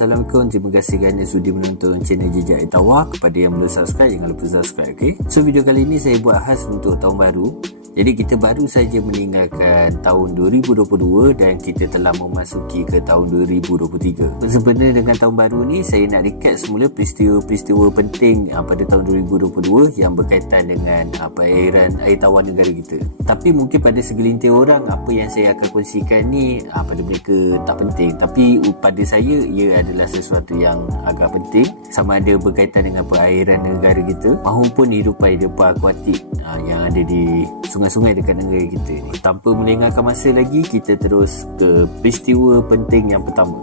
Assalamualaikum. Terima kasih kerana sudi menonton channel Jejak Air Tawar. Kepada yang belum subscribe, jangan lupa subscribe, okay? So video kali ini saya buat khas untuk tahun baru. Jadi kita baru saja meninggalkan tahun 2022 dan kita telah memasuki ke tahun 2023. Sebenarnya dengan tahun baru ni saya nak recap semula peristiwa-peristiwa penting pada tahun 2022 yang berkaitan dengan perairan air tawar negara kita. Tapi mungkin pada segelintir orang apa yang saya akan kongsikan ni pada mereka tak penting, tapi pada saya ia adalah sesuatu yang agak penting, sama ada berkaitan dengan perairan negara kita maupun hidupan akuatik yang ada di sungai-sungai dekat negara kita ni. Tanpa melengahkan masa lagi, kita terus ke peristiwa penting yang pertama.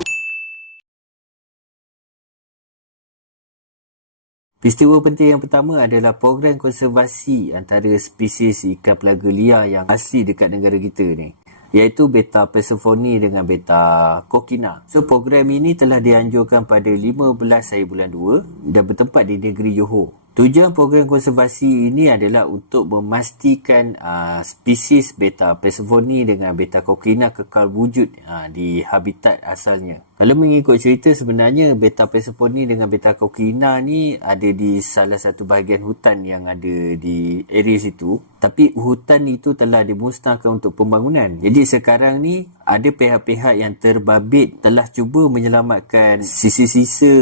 Peristiwa penting yang pertama adalah program konservasi antara spesies ikan pelaga liar yang asli dekat negara kita ni, iaitu Betta Persephone dengan Betta Coquina. So program ini telah dianjurkan pada 15 hari bulan 2 dan bertempat di negeri Johor. Tujuan program konservasi ini adalah untuk memastikan spesies Betta Persephone dengan Betta Coquina kekal wujud di habitat asalnya. Kalau mengikut cerita, sebenarnya Betta Persephone dengan Betta Coquina ni ada di salah satu bahagian hutan yang ada di area situ, tapi hutan itu telah dimusnahkan untuk pembangunan. Jadi sekarang ni ada pihak-pihak yang terbabit telah cuba menyelamatkan sisa-sisa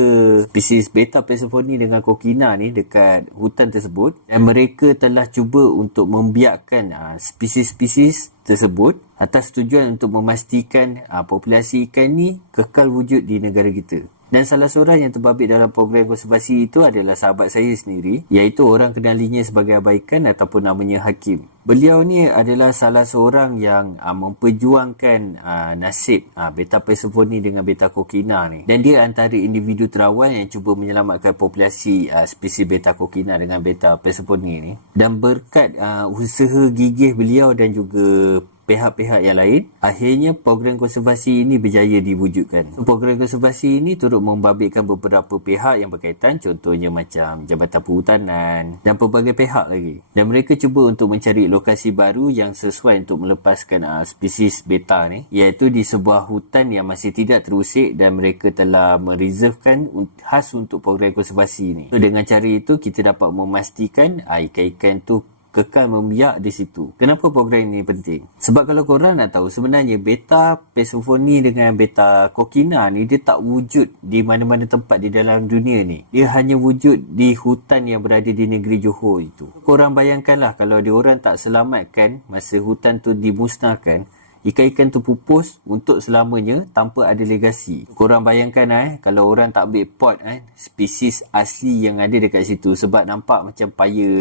spesies Betta Persephone dengan Coquina ni dekat hutan tersebut, dan mereka telah cuba untuk membiakkan spesies-spesies tersebut atas tujuan untuk memastikan populasi ikan ni kekal wujud di negara kita. Dan salah seorang yang terbabit dalam program konservasi itu adalah sahabat saya sendiri, iaitu orang kenalinya sebagai Abaikan ataupun namanya Hakim. Beliau ni adalah salah seorang yang memperjuangkan nasib Betta Persephone dengan Betta Coquina ni, dan dia antara individu terawal yang cuba menyelamatkan populasi spesies Betta Coquina dengan Betta Persephone ni. Dan berkat usaha gigih beliau dan juga pihak-pihak yang lain, akhirnya program konservasi ini berjaya diwujudkan. So, program konservasi ini turut membabitkan beberapa pihak yang berkaitan, contohnya macam Jabatan Perhutanan dan pelbagai pihak lagi. Dan mereka cuba untuk mencari lokasi baru yang sesuai untuk melepaskan spesies beta ni, iaitu di sebuah hutan yang masih tidak terusik, dan mereka telah mereservekan khas untuk program konservasi ini. So, dengan cara itu kita dapat memastikan ikan-ikan tu kekal membiak di situ. Kenapa program ini penting? Sebab kalau korang nak tahu, sebenarnya Betta Persephone dengan Betta Coquina ni dia tak wujud di mana-mana tempat di dalam dunia ni. Dia hanya wujud di hutan yang berada di negeri Johor itu. Korang bayangkanlah kalau diorang tak selamatkan masa hutan tu dimusnahkan, ikan-ikan tu pupus untuk selamanya tanpa ada legasi. Korang bayangkan kalau orang tak ambil pot spesies asli yang ada dekat situ, sebab nampak macam paya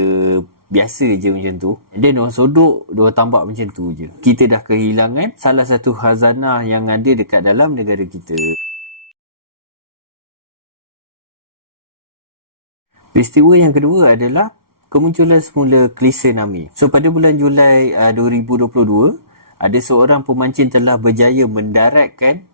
biasa je macam tu, dan orang sodok, orang tambak macam tu je. Kita dah kehilangan salah satu khazanah yang ada dekat dalam negara kita. Peristiwa yang kedua adalah kemunculan semula klise Nami. So pada bulan Julai 2022, ada seorang pemancing telah berjaya mendaratkan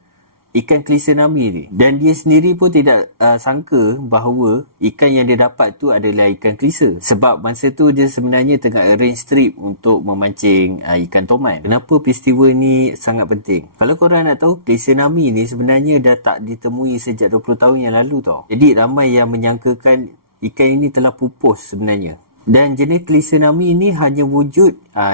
ikan klise Nami ni, dan dia sendiri pun tidak sangka bahawa ikan yang dia dapat tu adalah ikan klise, sebab masa tu dia sebenarnya tengah arrange trip untuk memancing ikan toman. Kenapa peristiwa ni sangat penting? Kalau korang nak tahu, klise Nami ni sebenarnya dah tak ditemui sejak 20 tahun yang lalu tau. Jadi ramai yang menyangkakan ikan ini telah pupus sebenarnya. Dan jenis klise Nami ni hanya wujud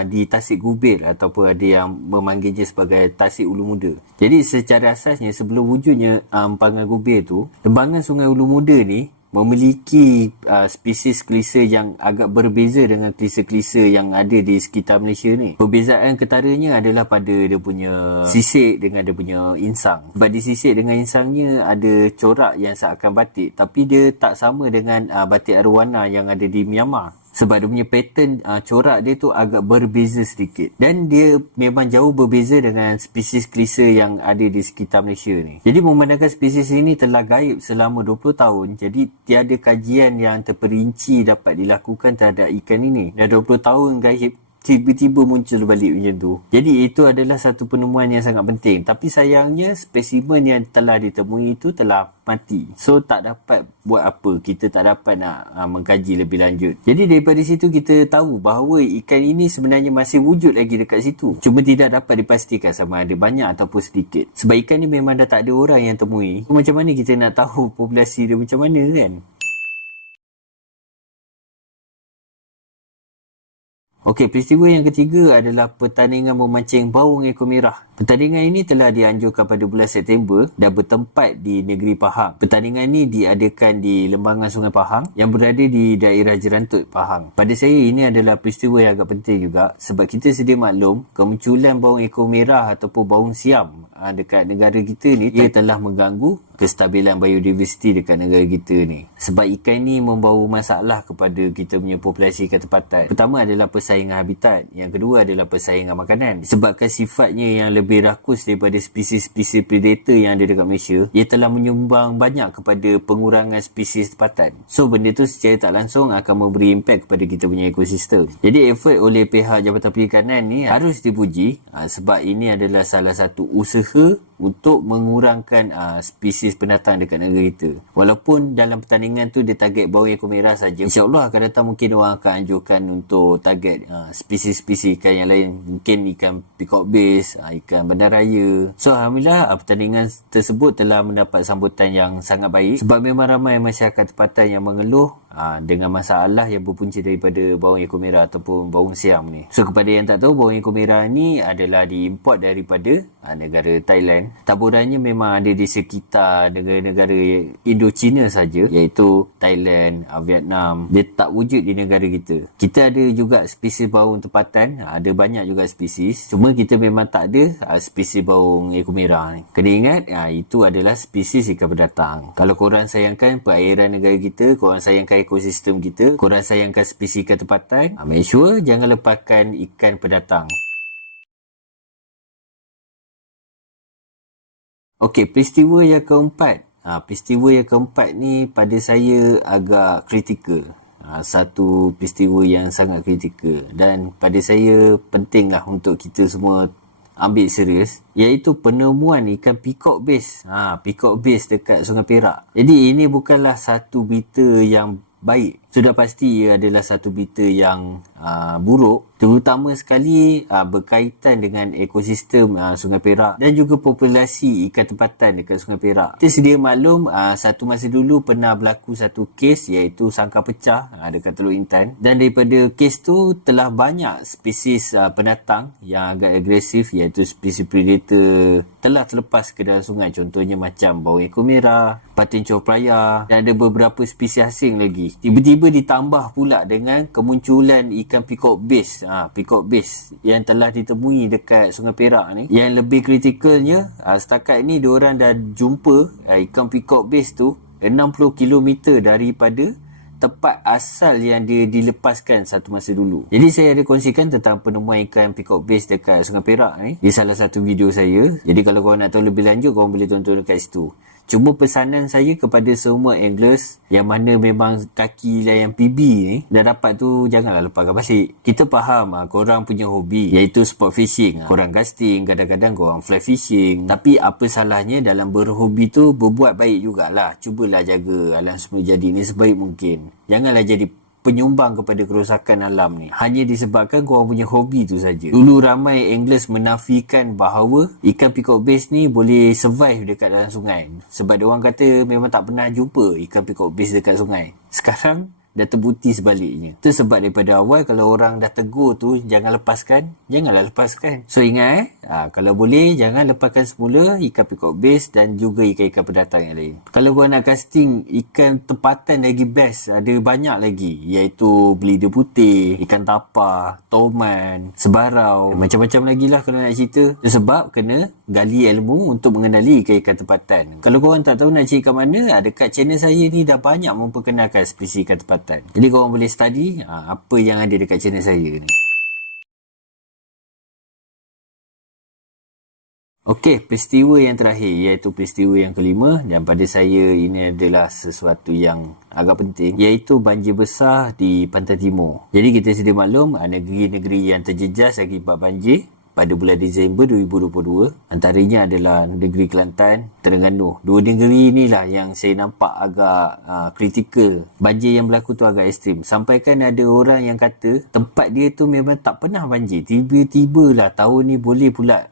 di Tasik Gubir, ataupun ada yang memanggilnya sebagai Tasik Ulu Muda. Jadi secara asasnya, sebelum wujudnya empangan Gubir tu, empangan Sungai Ulu Muda ni memiliki spesies klise yang agak berbeza dengan klise-klise yang ada di sekitar Malaysia ni. Perbezaan ketaranya adalah pada dia punya sisik dengan dia punya insang. Sebab di sisik dengan insangnya ada corak yang seakan batik, tapi dia tak sama dengan batik arwana yang ada di Myanmar. Sebab dia punya pattern corak dia tu agak berbeza sedikit. Dan dia memang jauh berbeza dengan spesies klise yang ada di sekitar Malaysia ni. Jadi memandangkan spesies ini telah gaib selama 20 tahun, jadi tiada kajian yang terperinci dapat dilakukan terhadap ikan ini. Dan 20 tahun gaib tiba-tiba muncul balik macam tu. Jadi itu adalah satu penemuan yang sangat penting. Tapi sayangnya spesimen yang telah ditemui itu telah mati. So tak dapat buat apa. Kita tak dapat nak mengkaji lebih lanjut. Jadi daripada situ kita tahu bahawa ikan ini sebenarnya masih wujud lagi dekat situ. Cuma tidak dapat dipastikan sama ada banyak ataupun sedikit. Sebab ikan ni memang dah tak ada orang yang temui. So, macam mana kita nak tahu populasi dia macam mana kan? Okey, peristiwa yang ketiga adalah pertandingan memancing baung ekor merah. Pertandingan ini telah dianjurkan pada bulan September dan bertempat di negeri Pahang. Pertandingan ini diadakan di lembangan Sungai Pahang yang berada di daerah Jerantut, Pahang. Pada saya ini adalah peristiwa yang agak penting juga sebab kita sedia maklum kemunculan baung ekor merah ataupun baung siam dekat negara kita ni ia telah mengganggu kestabilan biodiversiti dekat negara kita ni. Sebab ikan ni membawa masalah kepada kita punya populasi ikan tempatan. Pertama adalah persaingan habitat. Yang kedua adalah persaingan makanan. Disebabkan sifatnya yang lebih rakus daripada spesies-spesies predator yang ada dekat Malaysia, ia telah menyumbang banyak kepada pengurangan spesies tempatan. So benda tu secara tak langsung akan memberi impak kepada kita punya ekosistem. Jadi efort oleh pihak Jabatan Perikanan ni harus dipuji sebab ini adalah salah satu usaha untuk mengurangkan spesies pendatang dekat negara kita. Walaupun dalam pertandingan tu dia target baung ekor merah saja, insyaAllah akan datang mungkin orang akan anjurkan untuk target spesies-spesies ikan yang lain. Mungkin ikan peacock bass, ikan bandaraya. So alhamdulillah pertandingan tersebut telah mendapat sambutan yang sangat baik sebab memang ramai masyarakat tempatan yang mengeluh dengan masalah yang berpunca daripada baung ekor merah ataupun baung siam ni. So kepada yang tak tahu, baung ekor merah ni adalah diimport daripada negara Thailand. Taburannya memang ada di sekitar negara-negara Indochina saja, iaitu Thailand, Vietnam. Dia tak wujud di negara kita. Kita ada juga spesies baung tempatan, ada banyak juga spesies. Cuma kita memang tak ada spesies baung ekor merah ni. Kena ingat itu adalah spesies ikan pendatang. Kalau korang sayangkan perairan negara kita, korang sayangkan ekosistem kita, korang sayangkan spesies ikan tempatan, make sure jangan lepaskan ikan pendatang. Okey, peristiwa yang keempat. Peristiwa yang keempat ni pada saya agak kritikal. Satu peristiwa yang sangat kritikal dan pada saya pentinglah untuk kita semua ambil serius, iaitu penemuan ikan peacock bass. Peacock bass dekat Sungai Perak. Jadi ini bukanlah satu berita yang baik. Sudah pasti ia adalah satu berita yang buruk, terutama sekali berkaitan dengan ekosistem Sungai Perak dan juga populasi ikan tempatan dekat Sungai Perak. Kita sedia maklum satu masa dulu pernah berlaku satu kes iaitu sangkar pecah dekat Teluk Intan, dan daripada kes tu telah banyak spesies pendatang yang agak agresif iaitu spesies predator telah terlepas ke dalam sungai. Contohnya macam baung ekor merah, patin cor pelaya dan ada beberapa spesies asing lagi. Tiba-tiba ditambah pula dengan kemunculan ikan peacock bass. Peacock bass yang telah ditemui dekat Sungai Perak ni. Yang lebih kritikalnya, setakat ni diorang dah jumpa ikan peacock bass tu 60 km daripada tempat asal yang dia dilepaskan satu masa dulu. Jadi saya ada kongsikan tentang penemuan ikan peacock bass dekat Sungai Perak ni di salah satu video saya. Jadi kalau korang nak tahu lebih lanjut, korang boleh tonton dekat situ. Cuma pesanan saya kepada semua anglers yang mana memang kaki layan PB ni dah dapat tu, janganlah lepaskan balik. Kita faham korang punya hobi iaitu sport fishing. Korang casting, kadang-kadang korang fly fishing. Tapi apa salahnya dalam berhobi tu berbuat baik jugalah. Cubalah jaga alam semula jadi ni sebaik mungkin. Janganlah jadi penyumbang kepada kerosakan alam ni hanya disebabkan korang punya hobi tu saja. Dulu ramai anglers menafikan bahawa ikan peacock bass ni boleh survive dekat dalam sungai sebab diorang kata memang tak pernah jumpa ikan peacock bass dekat sungai. Sekarang dah terbukti sebaliknya. Itu sebab daripada awal kalau orang dah tegur tu janganlah lepaskan. So ingat kalau boleh jangan lepaskan semula ikan peacock bass dan juga ikan-ikan pendatang yang lain. Kalau korang nak casting ikan tempatan lagi best, ada banyak lagi iaitu belida putih, ikan tapa, toman, sebarau, macam-macam lagi lah kalau nak cerita. Sebab kena gali ilmu untuk mengenali ikan-ikan tempatan. Kalau korang tak tahu nak cari kat mana, dekat channel saya ni dah banyak memperkenalkan spesies ikan tempatan. Jadi korang boleh study apa yang ada dekat channel saya ni. Okey, peristiwa yang terakhir iaitu peristiwa yang kelima, dan pada saya ini adalah sesuatu yang agak penting, iaitu banjir besar di Pantai Timur. Jadi kita sedia maklum, negeri-negeri yang terjejas akibat banjir pada bulan Disember 2022 antaranya adalah negeri Kelantan, Terengganu. Dua negeri inilah yang saya nampak agak kritikal. Banjir yang berlaku tu agak ekstrim. Sampaikan ada orang yang kata tempat dia tu memang tak pernah banjir. Tiba-tibalah tahun ni boleh pula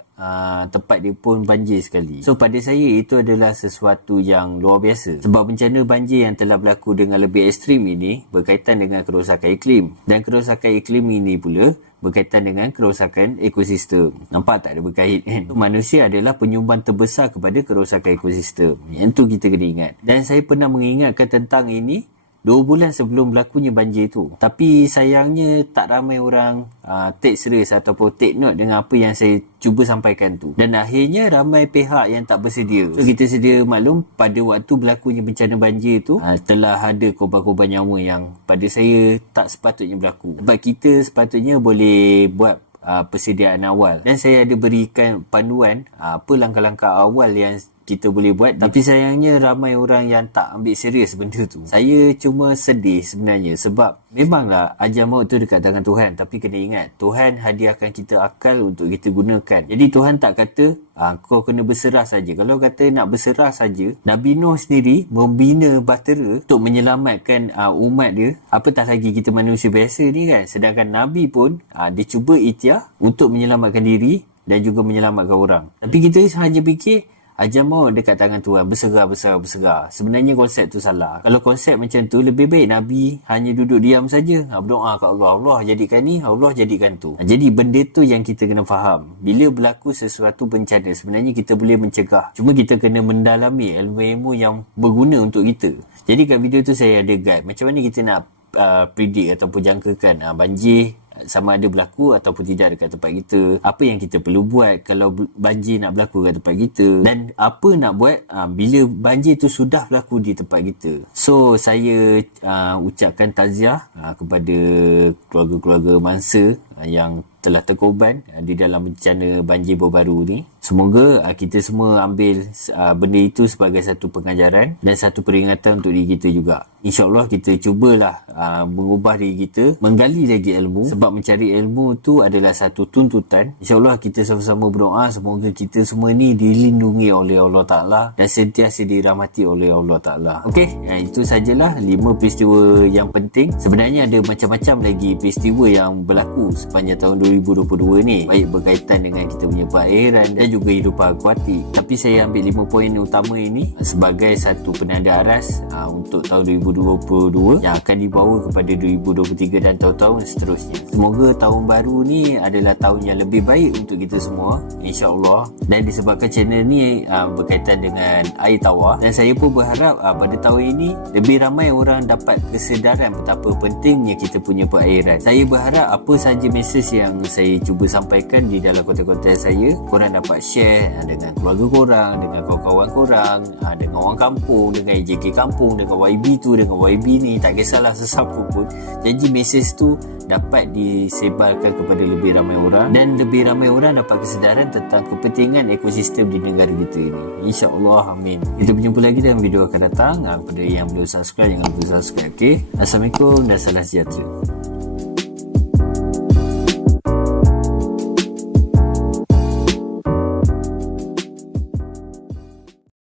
tempat dia pun banjir sekali. So pada saya itu adalah sesuatu yang luar biasa. Sebab bencana banjir yang telah berlaku dengan lebih ekstrim ini berkaitan dengan kerosakan iklim. Dan kerosakan iklim ini pula berkaitan dengan kerosakan ekosistem. Nampak tak ada berkait kan? Manusia adalah penyumbang terbesar kepada kerosakan ekosistem. Yang tu kita kena ingat. Dan saya pernah mengingatkan tentang ini 2 bulan sebelum berlakunya banjir tu. Tapi sayangnya tak ramai orang take serius ataupun take note dengan apa yang saya cuba sampaikan tu. Dan akhirnya ramai pihak yang tak bersedia. So kita sedia maklum pada waktu berlakunya bencana banjir tu telah ada korban-korban nyawa yang pada saya tak sepatutnya berlaku. Sebab kita sepatutnya boleh buat persediaan awal. Dan saya ada berikan panduan apa langkah-langkah awal yang kita boleh buat, tapi sayangnya ramai orang yang tak ambil serius benda tu. Saya cuma sedih sebenarnya sebab memanglah ajar maut tu dekat tangan Tuhan, tapi kena ingat Tuhan hadiahkan kita akal untuk kita gunakan. Jadi Tuhan tak kata kau kena berserah saja. Kalau kata nak berserah saja, Nabi Nuh sendiri membina bahtera untuk menyelamatkan umat dia, apatah lagi kita manusia biasa ni kan. Sedangkan Nabi pun dia cuba ikhtiar untuk menyelamatkan diri dan juga menyelamatkan orang. Tapi kita hanya fikir ajar maut dekat tangan Tuhan, berserah. Sebenarnya konsep tu salah. Kalau konsep macam tu, lebih baik Nabi hanya duduk diam saja, berdoa kat Allah, Allah jadikan ni, Allah jadikan tu. Jadi benda tu yang kita kena faham. Bila berlaku sesuatu bencana, sebenarnya kita boleh mencegah. Cuma kita kena mendalami ilmu-ilmu yang berguna untuk kita. Jadi kat video tu saya ada guide macam mana kita nak predict ataupun jangkakan banjir sama ada berlaku ataupun tidak dekat tempat kita, apa yang kita perlu buat kalau banjir nak berlaku dekat tempat kita, dan apa nak buat bila banjir tu sudah berlaku di tempat kita. So saya ucapkan takziah kepada keluarga-keluarga mangsa yang telah terkorban di dalam bencana banjir baru ni. Semoga kita semua ambil benda itu sebagai satu pengajaran dan satu peringatan untuk diri kita juga. InsyaAllah kita cubalah mengubah diri kita, menggali lagi ilmu, sebab mencari ilmu tu adalah satu tuntutan. InsyaAllah kita sama-sama berdoa semoga kita semua ni dilindungi oleh Allah Ta'ala dan sentiasa dirahmati oleh Allah Ta'ala. Okey, itu sajalah 5 peristiwa yang penting. Sebenarnya ada macam-macam lagi peristiwa yang berlaku sepanjang tahun 2022 ni, baik berkaitan dengan kita punya perakhiran dan juga hidupan akuatik. Tapi saya ambil 5 poin utama ini sebagai satu penanda aras untuk tahun 2022 yang akan dibawa kepada 2023 dan tahun-tahun seterusnya. Semoga tahun baru ni adalah tahun yang lebih baik untuk kita semua, insya-Allah. Dan disebabkan channel ni berkaitan dengan air tawar, dan saya pun berharap pada tahun ini lebih ramai orang dapat kesedaran betapa pentingnya kita punya perakhiran. Saya berharap apa saja mesej yang saya cuba sampaikan di dalam konten-konten saya, korang dapat share dengan keluarga korang, dengan kawan-kawan korang, dengan orang kampung, dengan EJK kampung, dengan YB tu, dengan YB ni, tak kisahlah sesiapa pun. Jadi mesej tu dapat disebarkan kepada lebih ramai orang dan lebih ramai orang dapat kesedaran tentang kepentingan ekosistem di negara kita ini. InsyaAllah, amin. Kita berjumpa lagi dalam video akan datang. Kepada yang belum subscribe, jangan lupa subscribe. Okay? Assalamualaikum dan salam sejahtera.